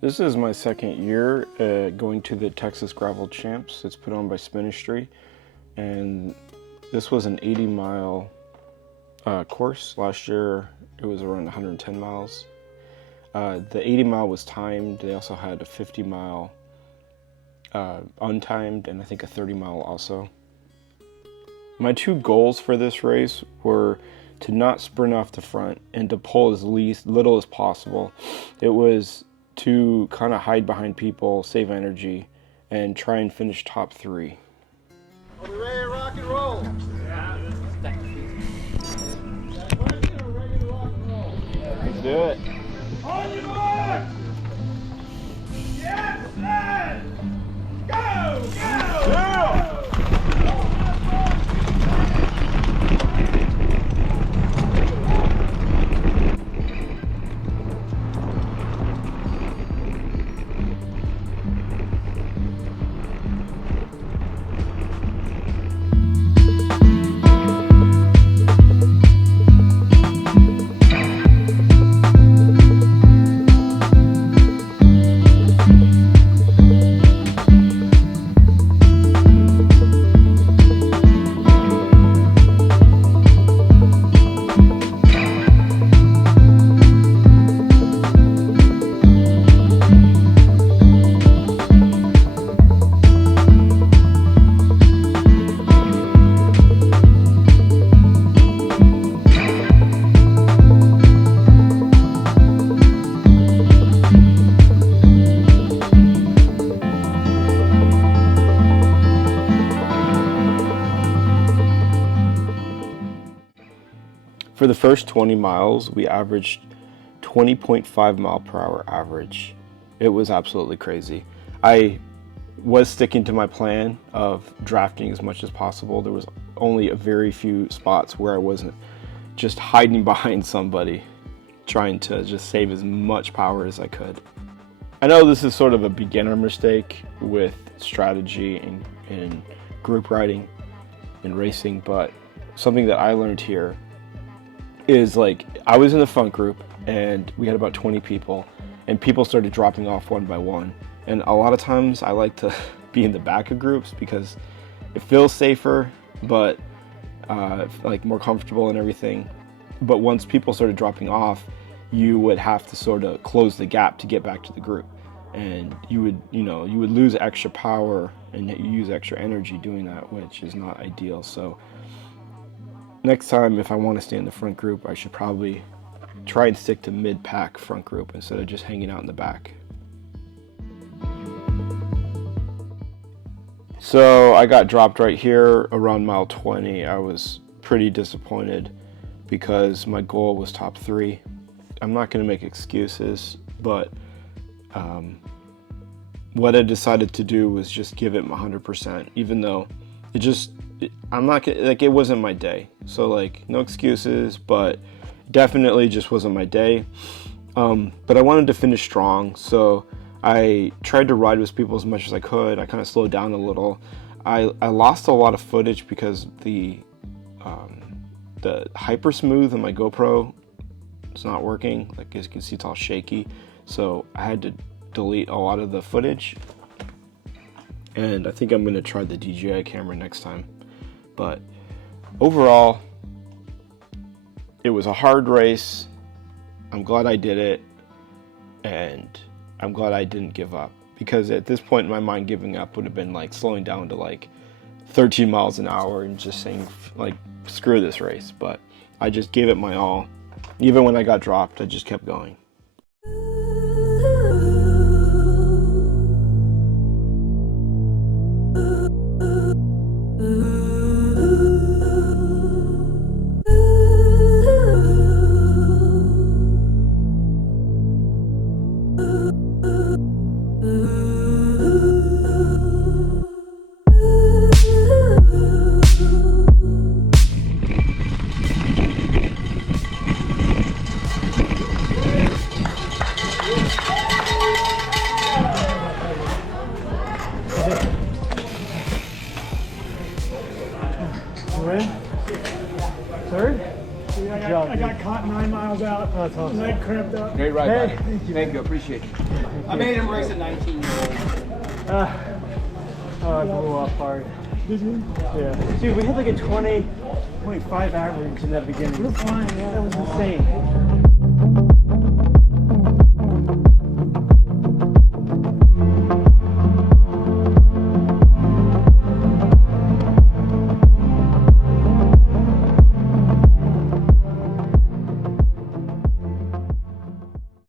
This is my second year going to the Texas Gravel Champs. It's put on by Ministry, and this was an 80-mile course. Last year it was around 110 miles. The 80-mile was timed. They also had a 50-mile untimed, and I think a 30-mile also. My two goals for this race were to not sprint off the front and to pull as little as possible. It was to kind of hide behind people, save energy, and try and finish top 3. Are we ready to rock and roll? Yeah. Let's do it. On your mark! Yes, man! Go! Go! Yeah! For the first 20 miles, we averaged 20.5 mile per hour average. It was absolutely crazy. I was sticking to my plan of drafting as much as possible. There was only a very few spots where I wasn't just hiding behind somebody, trying to just save as much power as I could. I know this is sort of a beginner mistake with strategy and group riding and racing, but something that I learned here is, like, I was in the front group and we had about 20 people, and people started dropping off one by one. And a lot of times I like to be in the back of groups because it feels safer, but like more comfortable and everything. But once people started dropping off, you would have to sort of close the gap to get back to the group, and you would lose extra power and you use extra energy doing that, which is not ideal. So next time, if I want to stay in the front group, I should probably try and stick to mid-pack front group instead of just hanging out in the back. So I got dropped right here around mile 20. I was pretty disappointed because my goal was top 3. I'm not going to make excuses, but what I decided to do was just give it my 100%, even though it wasn't my day. So, like, no excuses, but definitely just wasn't my day. But I wanted to finish strong, so I tried to ride with people as much as I could. I kind of slowed down a little. I lost a lot of footage because the hyper smooth on my GoPro is not working. Like, as you can see, it's all shaky. So I had to delete a lot of the footage. And I think I'm going to try the DJI camera next time. But overall, it was a hard race. I'm glad I did it, and I'm glad I didn't give up, because at this point in my mind, giving up would have been like slowing down to like 13 miles an hour and just saying, like, screw this race. But I just gave it my all. Even when I got dropped, I just kept going. Ready? Third? I got caught 9 miles out. Oh, that's awesome. Leg cramped up. Great ride, Hey, buddy. Thank you. Appreciate it. I made him race a 19-year-old. Oh, I blew up hard. Did you? Yeah. Dude, we had like a 20.5 average in that beginning. We're fine, yeah. That was insane.